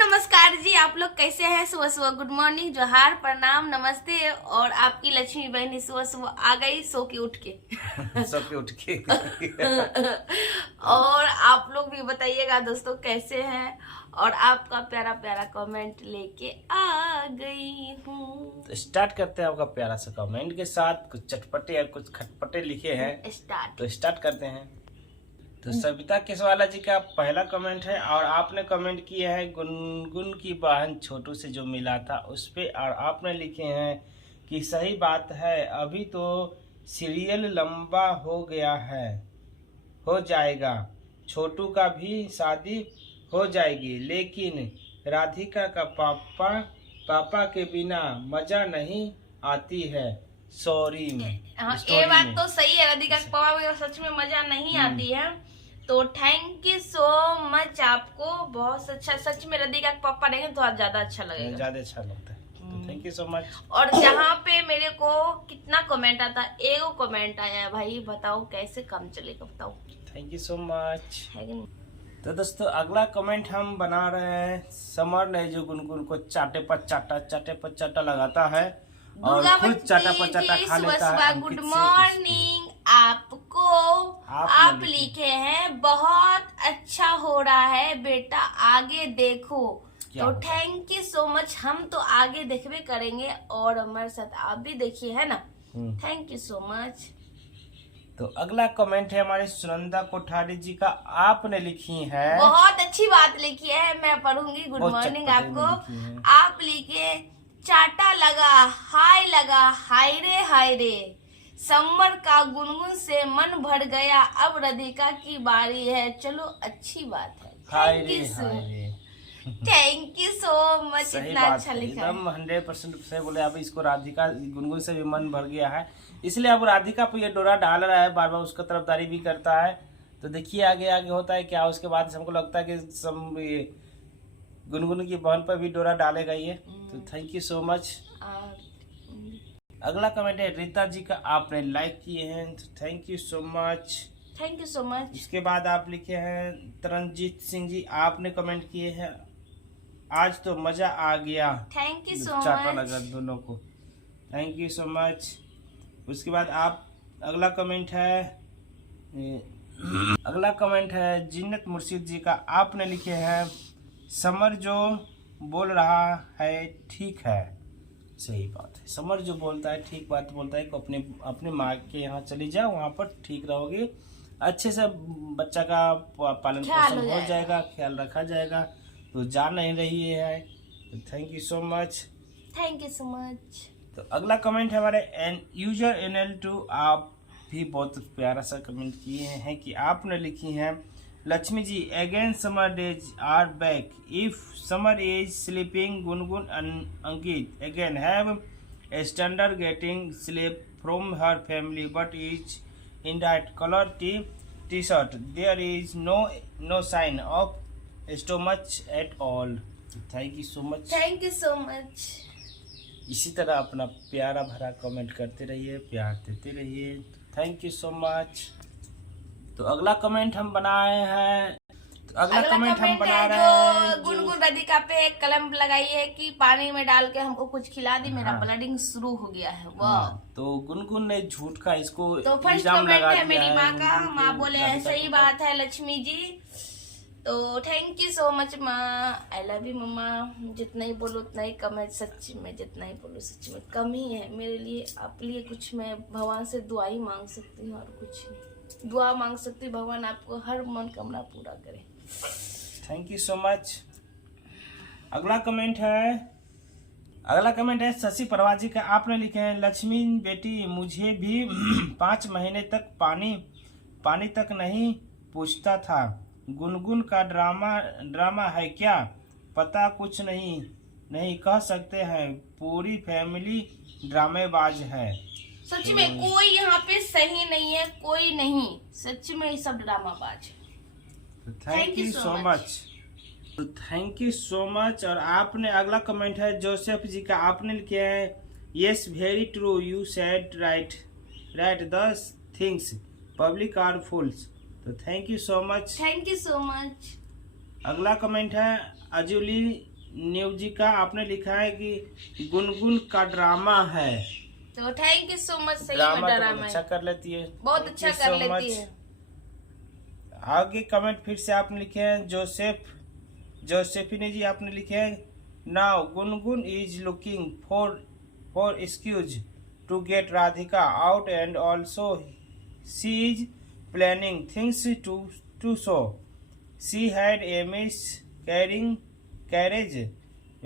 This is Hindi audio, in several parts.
नमस्कार जी, आप लोग कैसे हैं? सुबह सुबह गुड मॉर्निंग, जोहार, प्रणाम, नमस्ते। और आपकी लक्ष्मी बहनी सुबह सुबह आ गई सो के उठ के सो के उठ के और आप लोग भी बताइएगा दोस्तों कैसे हैं। और आपका प्यारा प्यारा कमेंट लेके आ गई हूँ। तो स्टार्ट करते हैं आपका प्यारा सा कमेंट के साथ। कुछ चटपटे और कुछ खटपटे लिखे हैं, स्टार्ट। तो स्टार्ट करते हैं। तो सविता केसवाला जी का पहला कमेंट है और आपने कमेंट किया है गुनगुन की बहन छोटू से जो मिला था उस पे। और आपने लिखे हैं कि सही बात है, अभी तो सीरियल लंबा हो गया है, हो जाएगा, छोटू का भी शादी हो जाएगी, लेकिन राधिका का पापा के बिना मजा नहीं आती है। सॉरी हाँ, ये बात तो सही है। राधिका के पापा को सच में मजा नहीं आती है। तो थैंक यू सो मच आपको, बहुत अच्छा। सच में राधिका के पापा रहेंगे तो आज ज्यादा अच्छा लगेगा, ज्यादा अच्छा लगता है। तो थैंक यू सो मच। और जहाँ पे मेरे को कितना कमेंट आता, एगो कमेंट आया है भाई, बताओ कैसे काम चलेगा, बताओ। Thank you so much. है कि नहीं? तो दोस्तों अगला कमेंट हम बना रहे हैं समर ने जो गुनगुन को चाटे पर चाटा लगाता है और खुद चाटा पर चाटा खा लेता है। गुड मॉर्निंग आपको। आप लिखे हैं बहुत अच्छा हो रहा है बेटा, आगे देखो। तो थैंक यू सो मच। हम तो आगे देखबे करेंगे और हमारे साथ आप भी देखिए, है ना। Thank you so much. तो अगला कमेंट है हमारे सुनंदा कोठारी जी का। आपने लिखी है, बहुत अच्छी बात लिखी है, मैं पढ़ूंगी। गुड मॉर्निंग आपको। आप लिखे चाटा लगा हाय रे समर का गुनगुन से मन भर गया, अब राधिका की बारी है, चलो अच्छी बात है। Thank you so much. इतना अच्छा लिखा है, 100% से बोले। अब इसको राधिका गुनगुन से भी मन भर गया है, इसलिए अब राधिका पे ये डोरा डाल रहा है, बार बार उसका तरफदारी भी करता है। तो देखिए आगे आगे होता है क्या। उसके बाद हमको लगता है कि सब ये गुनगुन की बहन पर भी डोरा डालेगा ये। तो थैंक यू सो मच। अगला कमेंट है रीता जी का, आपने लाइक किए हैं, तो thank you so much. Thank you so much. इसके बाद आप लिखे हैं तरनजीत सिंह जी, आपने कमेंट किए हैं आज तो मजा आ गया। Thank you so much. चाटा लगा दोनों को। Thank you so much. उसके बाद आप अगला कमेंट है जिन्नत मुर्शिद जी का। आपने लिखे हैं समर जो बोल रहा है ठीक है, सही बात है। समर जो बोलता है ठीक बात बोलता है कि अपने माँ के यहाँ चली जाओ, वहाँ पर ठीक रहोगे, अच्छे से बच्चा का पालन पोषण हो जाएगा, ख्याल रखा जाएगा। तो जा नहीं रही है। तो thank you so much. Thank you so much. तो अगला कमेंट है हमारे यूजर NL2। आप भी बहुत प्यारा सा कमेंट किए हैं कि आपने लिखी हैं Lakshmi ji, again summer days are back, if summer is sleeping Gungun Ankit again have a standard getting sleep from her family but is in that color t-shirt, there is no sign of stomach at all. Thank you so much. Thank you so much. इसी तरह अपना प्यारा भरा कमेंट करते रहिए, प्यार देते रहिए। Thank you so much. तो अगला कमेंट हम बनाए हैं, तो अगला कमेंट हम बना रहे हैं गुनगुन राधिका पे कलम लगाई है कि पानी में डाल के हमको कुछ खिला दी, मेरा ब्लडिंग शुरू हो गया है। वाह। तो गुनगुन ने झूठ का इसको तो फर्स्ट कमेंट है मेरी माँ का। माँ बोले हैं सही बात है लक्ष्मी जी। तो थैंक यू सो मच माँ, आई लव यू मम्मा। जितना ही बोलो उतना ही कम है, सच में जितना ही बोलो सच में कम ही है मेरे लिए। आप लिए कुछ मैं भगवान से दुआ ही मांग सकती हूँ और कुछ नहीं। दुआ मांग सकती हूँ, भगवान आपको हर मनोकामना पूरा करे। Thank you so much. अगला कमेंट है शशि परवाजी का। आपने लिखे हैं लक्ष्मी बेटी, मुझे भी 5 महीने तक पानी तक नहीं पूछता था, गुनगुन का ड्रामा है क्या, पता कुछ नहीं कह सकते हैं, पूरी फैमिली ड्रामेबाज है। सच में कोई यहाँ पे सही नहीं है, कोई नहीं, सच में सब ड्रामाबाज है। Thank you so much. Thank you so much. और आपने अगला कमेंट है जोसेफ जी का। आपने लिखे हैं yes very true, you said right the things public are fools. तो thank you so much. Thank you so much. अगला कमेंट है न्यूज जी का आपने लिखा है कि गुनगुन का ड्रामा है। तो थैंक यू सो मच। सही में ड्रामा तो ड्रामा बहुत है, अच्छा कर लेती है, बहुत Thank अच्छा you कर so लेती much। है। आगे कमेंट फिर से आपने लिखे हैं जोसेफिनी जी आपने लिखे हैं, now Gungun is looking for excuse to get Radhika out and also she is planning things to show she had a miss carriage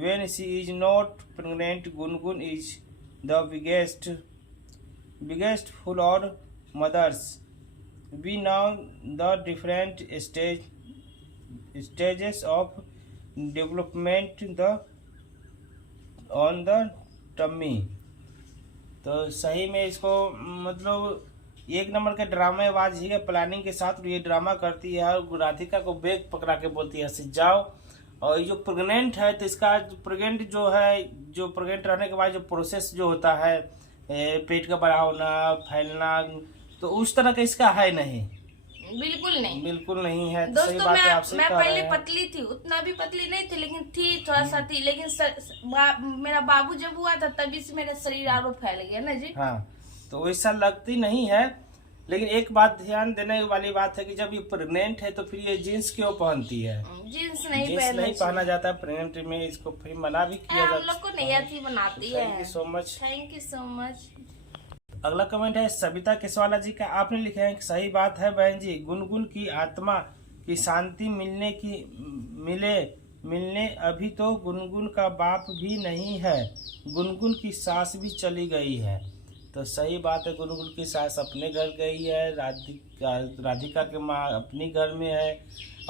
when she is not pregnant। Gungun is the biggest fool or mothers। We know the different stages of development on the tummy। तो सही में इसको मतलब एक नंबर के ड्रामेबाज ही है, प्लानिंग के साथ ये ड्रामा करती है और राधिका को बैग पकड़ा के बोलती है सिट जाओ। और ये जो प्रेग्नेंट है तो इसका जो प्रेग्नेंट रहने के बाद जो प्रोसेस जो होता है पेट का बड़ा होना फैलना, तो उस तरह का इसका है नहीं, बिल्कुल नहीं है। तो सही दोस्तों बात है, आपसे मैं कह रहे पहले हैं। पतली थी, उतना भी पतली नहीं थी, लेकिन थी थोड़ा सा थी, लेकिन मेरा बाबू जब हुआ था तभी से मेरा शरीर और फैल गया ना जी। हाँ, तो वैसा लगती नहीं है, लेकिन एक बात ध्यान देने वाली बात है कि जब ये प्रेग्नेंट है तो फिर ये जींस क्यों पहनती है? जींस नहीं पहना जाता है प्रेग्नेंट में, इसको फिर मना भी किया जाता है। हम लोग को नहीं आती बनाती है। Thank you so much. Thank you so much. अगला कमेंट है सविता केसवाला जी का, आपने लिखा है कि सही बात है बहन जी, गुनगुन की आत्मा की शांति मिलने अभी तो गुनगुन का बाप भी नहीं है, गुनगुन की सास भी चली गई है। तो सही बात है, गुनगुन की सास अपने घर गई है, राधिका की माँ अपने घर में है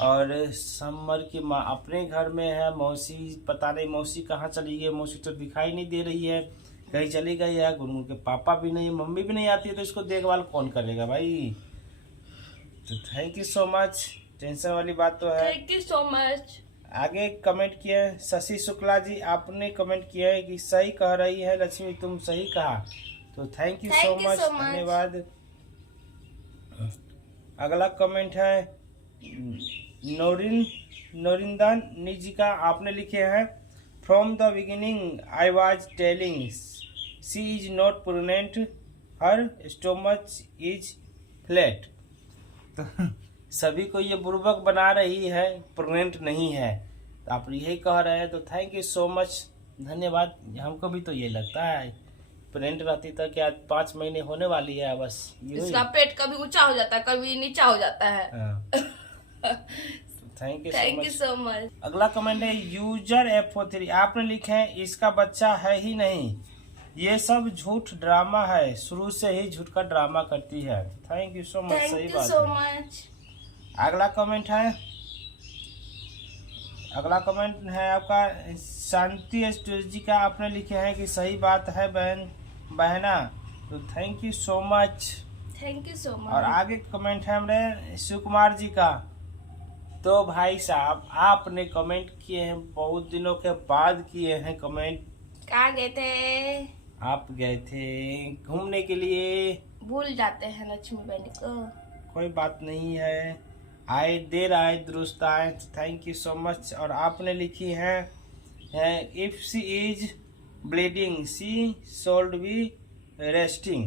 और समर की माँ अपने घर में है। मौसी पता नहीं मौसी कहाँ चली गई, मौसी तो दिखाई नहीं दे रही है, कहीं चली गई है। गुनगुन के पापा भी नहीं, मम्मी भी नहीं आती है, तो इसको देखभाल कौन करेगा भाई? तो thank you so much, tension वाली बात तो है। Thank you so much. आगे कमेंट किया है शशि शुक्ला जी, आपने कमेंट किया है कि सही कह रही है लक्ष्मी, तुम सही कहा। तो थैंक यू सो मच, धन्यवाद। अगला कमेंट है नोरिंदन निजी का, आपने लिखे हैं from the beginning I was telling she is not pregnant, her stomach is flat. तो सभी को ये बुर्बक बना रही है, प्रेग्नेंट नहीं है, तो आप यही कह रहे हैं। तो थैंक यू सो मच, धन्यवाद। हमको भी तो ये लगता है प्रेग्नेंट रहती तो क्या 5 महीने होने वाली है बस। इसका पेट कभी ऊंचा हो जाता है, कभी नीचा हो जाता है। Thank you so much. अगला कमेंट है यूजर F43, आपने लिखे हैं इसका बच्चा है ही नहीं, ये सब झूठ ड्रामा है, शुरू से ही झूठ का ड्रामा करती है। थैंक यू सो मच, सही बात है। अगला कमेंट है आपका शांति जी का, आपने लिखे हैं कि सही बात है बहना। तो थैंक यू सो मच। और आगे कमेंट है हमारे शिव कुमार जी का। तो भाई साहब आपने कमेंट किए हैं, बहुत दिनों के बाद किए हैं कमेंट। कहाँ गए थे? आप गए थे घूमने के लिए, भूल जाते हैं लक्ष्मी बहन को। कोई बात नहीं है, आए देर आए दुरुस्त आए। Thank you so much. और आपने लिखी है if she is bleeding she should be resting.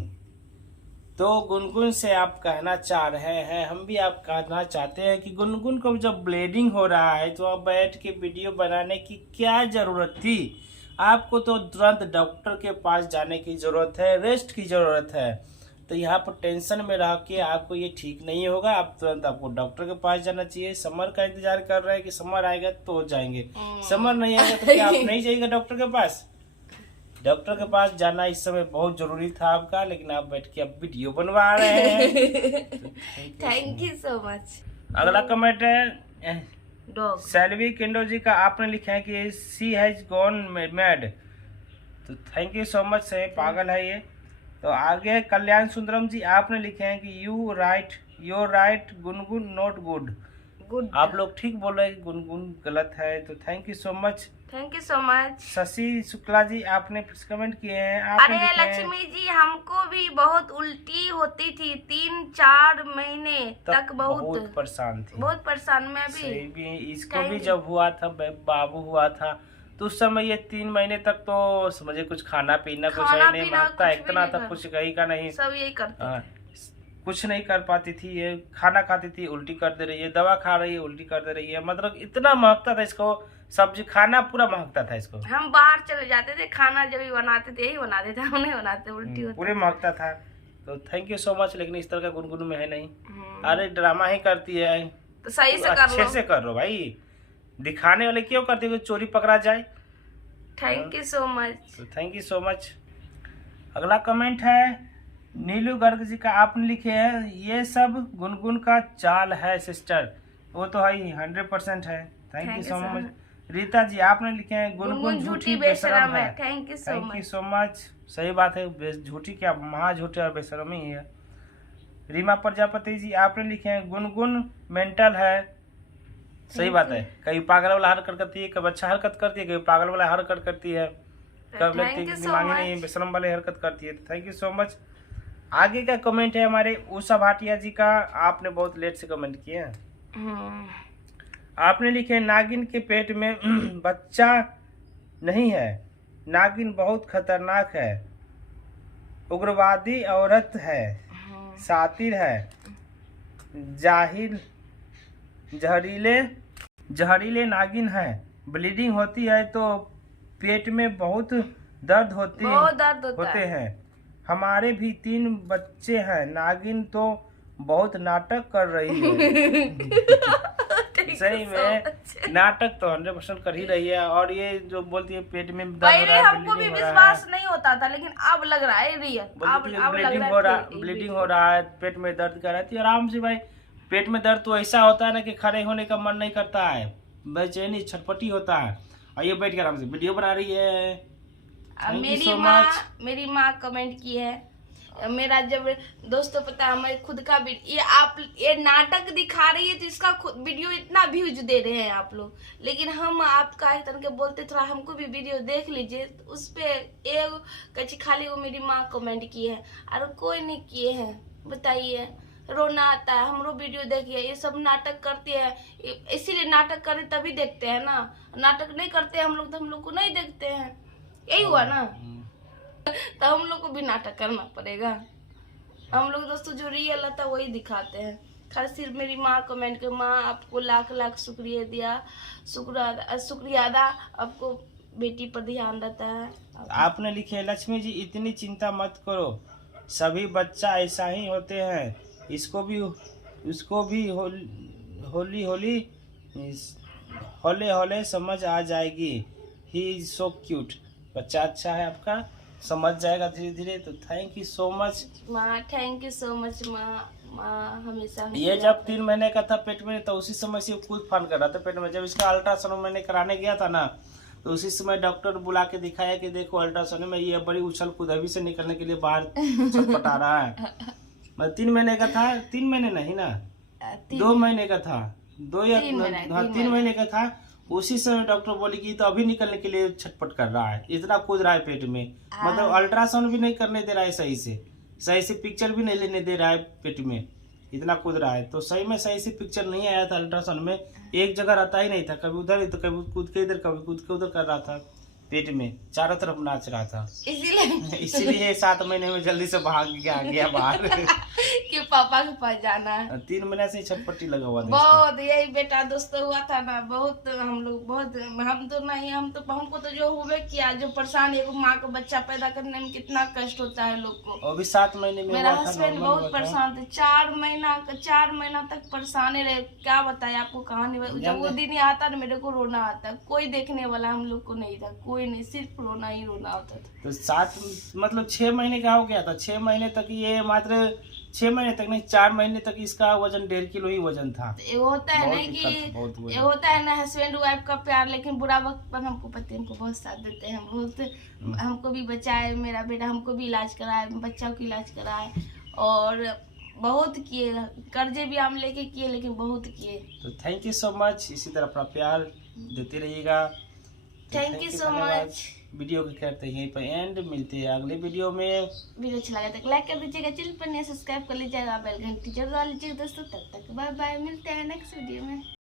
तो गुनगुन से आप कहना चाह रहे हैं, हम भी आप कहना चाहते हैं कि गुनगुन को जब ब्लीडिंग हो रहा है तो आप बैठ के वीडियो बनाने की क्या जरूरत थी? आपको तो तुरंत डॉक्टर के पास जाने की जरूरत है, रेस्ट की जरूरत है। तो यहाँ पर टेंशन में रह के आपको ये ठीक नहीं होगा, आप तुरंत आपको डॉक्टर के पास जाना चाहिए। समर का इंतजार कर रहे हैं कि समर आएगा तो जाएंगे, समर नहीं आएगा तो क्या आप नहीं जाइएगा डॉक्टर के पास? डॉक्टर के पास जाना इस समय बहुत जरूरी था आपका, लेकिन आप बैठ के अब वीडियो बनवा रहे हैं। Thank you so much. अगला कमेंट है डॉग सेल्वी किंडो जी का, आपने लिखा है कि सी हैज गॉन मैड। तो थैंक यू सो मच, से पागल है ये। तो आगे कल्याण सुंदरम जी, आपने लिखे हैं कि your right Gungun not good. Good. आप लोग ठीक बोल रहे हैं, गुनगुन गलत है। तो thank you so much. Thank you so much. Shashi Shukla ji आपने कमेंट किए हैं। अरे लक्ष्मी जी, हमको भी बहुत उल्टी होती थी 3-4 महीने तक बहुत परेशान थी, बहुत परेशान। मैं भी इसको भी जब हुआ था, बाबू हुआ था, तो उस समय ये 3 महीने तक तो समझे कुछ खाना पीना कुछ नहीं मांगता, इतना था कुछ कहीं का नहीं, सब यही करते कुछ नहीं कर पाती थी। ये खाना खाती थी उल्टी कर दे रही है, दवा खा रही है उल्टी कर दे रही है, मतलब इतना महकता था इसको, सब्जी खाना पूरा महकता था इसको। हम बाहर चले जाते थे, खाना जब भी बनाते थे यही बनाते थे, हम नहीं बनाते, उल्टी होती पूरे महकता था। तो थैंक यू सो मच। लेकिन इस तरह का गुनगुन में है नहीं। अरे ड्रामा ही करती है तो सही से अच्छे से कर लो भाई, दिखाने वाले क्यों करते हो, चोरी पकड़ा जाए। Thank you so much. Thank you so much. अगला कमेंट है नीलू गर्ग जी का, आपने लिखे हैं ये सब गुनगुन का चाल है सिस्टर। वो तो है ही, 100% है। Thank you so much. Rita ji आपने लिखे हैं गुनगुन झूठी बेशरम है। Thank you so much. सही बात है, झूठी क्या, महा झूठी और बेशरम ही है। रीमा प्रजापति जी आपने लिखे हैं गुनगुन मेंटल है। सही बात है, कभी पागल वाला हरकत करती है, कभी अच्छा हरकत करती है, कभी पागल वाला हरकत करती है, कभी दिमागी नहीं बेशरम वाले हरकत करती है। Thank you so much. आगे का कमेंट है हमारे उषा भाटिया जी का, आपने बहुत लेट से कमेंट किए हैं। आपने लिखे नागिन के पेट में बच्चा नहीं है, नागिन बहुत खतरनाक है, उग्रवादी औरत है, सातिर है, जाहिल जहरीले नागिन है, ब्लीडिंग होती है तो पेट में बहुत दर्द होते हैं। हमारे भी 3 बच्चे हैं, नागिन तो बहुत नाटक कर रही है। सही में नाटक तो 100% कर ही रही है। और ये जो बोलती है पेट में दर्द हो रहा है, हमको भी विश्वास नहीं होता था, लेकिन अब लग रहा है रियल। ब्लीडिंग हो रहा है, पेट में दर्द कर रही थी। आराम से भाई, पेट में दर्द तो ऐसा होता है ना कि खड़े होने का मन नहीं करता है, बेचैनी छटपटी होता है। और ये बैठ के आराम से वीडियो बना रही है। मेरी माँ कमेंट की है, मेरा जब दोस्तों पता है हमारे खुद का ये नाटक दिखा रही है तो इसका वीडियो इतना व्यूज दे रहे हैं आप लोग, लेकिन हम आपका एक तरह के बोलते थोड़ा हमको भी वीडियो देख लीजिए। तो उस पे एक कच्ची खाली वो मेरी माँ कमेंट की है और कोई नहीं किए हैं। बताइए, रोना आता है। हम लोग वीडियो देखिए, ये सब नाटक करती है, इसीलिए नाटक करे तभी देखते हैं ना, नाटक नहीं करते हम लोग तो हम लोग को नहीं देखते हैं। यही हुआ ना, तो हम लोग को भी नाटक करना पड़ेगा। हम लोग दोस्तों जो रियल था वही दिखाते हैं। खास सिर्फ मेरी माँ कमेंट के, माँ आपको लाख लाख शुक्रिया दिया, शुक्रिया अदा, आपको बेटी पर ध्यान रहता है। आपने लिखे लक्ष्मी जी इतनी चिंता मत करो, सभी बच्चा ऐसा ही होते हैं, उसको भी हौले समझ आ जाएगी। He is so cute. बच्चा अच्छा है आपका, समझ जाएगा धीरे धीरे। तो थैंक यू सो मच माँ, थैंक यू सो मच माँ हमेशा। ये जब 3 महीने का था पेट में, तो उसी समय से कूद फान कर रहा था पेट में। जब इसका अल्ट्रासाउंड मैंने कराने गया था ना, तो उसी समय डॉक्टर बुला के दिखाया कि देखो अल्ट्रासाउंड में ये बड़ी उछल कूद अभी से निकलने के लिए बाहर छटपटा रहा है। मतलब 3 महीने का था, 3 महीने नहीं ना, 2 महीने का था, 3 महीने का था। उसी समय डॉक्टर बोली कि तो अभी निकलने के लिए छटपट कर रहा है, इतना कूद रहा है पेट में। मतलब अल्ट्रासाउंड भी नहीं करने दे रहा है, सही से पिक्चर भी नहीं लेने दे रहा है पेट में, इतना कूद रहा है। तो सही में सही से पिक्चर नहीं आया था अल्ट्रासाउंड में, एक जगह रहता ही नहीं था, कभी उधर तो कभी कूद के इधर, कभी कूद के उधर कर रहा था पेट में, चारों तरफ नाच रहा था। इसीलिए 7 महीने में जल्दी से भाग गया बाहर कि पापा के पास जाना है। 3 महीने से छटपट्टी लगा हुआ था बहुत। यही बेटा दोस्तों हुआ था ना, बहुत हम लोग बहुत, हमको तो जो हुए किया, जो परेशान, एक माँ को बच्चा पैदा करने में कितना कष्ट होता है लोग को। अभी 7 महीने में मेरा हस्बैंड बहुत परेशान थे, 4 महीना तक परेशान रहे। क्या बताया आपको कहानी, जब वो दिन आता ना मेरे को रोना आता, कोई देखने वाला हम लोग को नहीं था, कोई नहीं, सिर्फ रोना ही रोना होता था। तो 6 महीने का हो गया था। 6 महीने तक ये मात्र 6 महीने तक नहीं, 4 महीने तक इसका वजन 1.5 किलो ही वजन था। ये होता है ना कि ये होता है ना हस्बैंड वाइफ का प्यार, लेकिन बुरा वक्त पर हमको पति हमको बहुत साथ देते हैं। हमको भी बचाए, मेरा बेटा हमको भी इलाज कराए, बच्चा को इलाज कराए, और बहुत किए, कर्जे भी हम लेके किए लेकिन बहुत किए। तो थैंक यू सो मच, इसी तरह अपना प्यार देते रहिएगा। थैंक यू सो धन्यवाद। मच। वीडियो को करते हैं यहीं पर एंड, मिलते हैं अगले वीडियो में। वीडियो अच्छा लगा तो लाइक कर दीजिएगा, चैनल पर नए सब्सक्राइब कर लीजिएगा, बेल घंटी जरूर डाल लीजिएगा दोस्तों। तब तक बाय बाय, मिलते हैं नेक्स्ट वीडियो में।